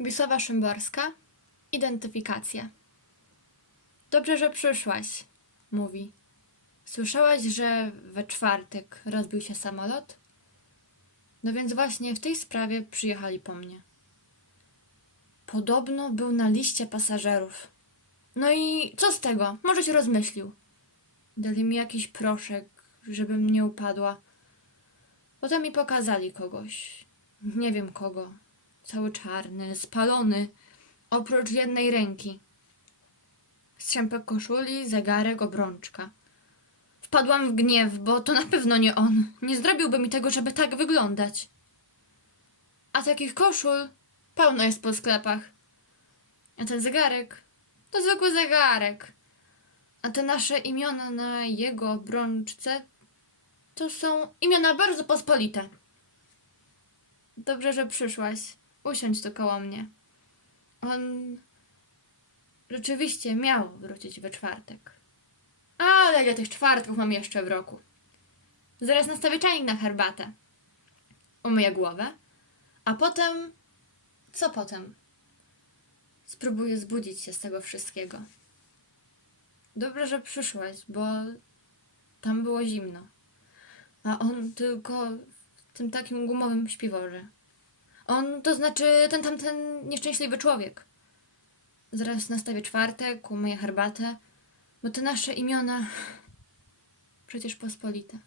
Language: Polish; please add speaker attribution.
Speaker 1: Wisława Szymborska. Identyfikacja. Dobrze, że przyszłaś, mówi. Słyszałaś, że we czwartek rozbił się samolot? No więc właśnie w tej sprawie przyjechali po mnie. Podobno był na liście pasażerów. No i co z tego? Może się rozmyślił. Dali mi jakiś proszek, żebym nie upadła. Potem mi pokazali kogoś. Nie wiem kogo. Cały czarny, spalony, oprócz jednej ręki. Strzępek koszuli, zegarek, obrączka. Wpadłam w gniew, bo to na pewno nie on. Nie zrobiłby mi tego, żeby tak wyglądać. A takich koszul pełno jest po sklepach. A ten zegarek to zwykły zegarek. A te nasze imiona na jego obrączce to są imiona bardzo pospolite. Dobrze, że przyszłaś. Usiądź tu koło mnie. On rzeczywiście miał wrócić we czwartek. Ale ile tych czwartków mam jeszcze w roku? Zaraz nastawię czajnik na herbatę. Umyję głowę, a potem... Co potem? Spróbuję zbudzić się z tego wszystkiego. Dobrze, że przyszłaś, bo tam było zimno. A on tylko w tym takim gumowym śpiworze. On, to znaczy ten tamten nieszczęśliwy człowiek. Zaraz nastawię czwartek, umyję herbatę, bo te nasze imiona przecież pospolite.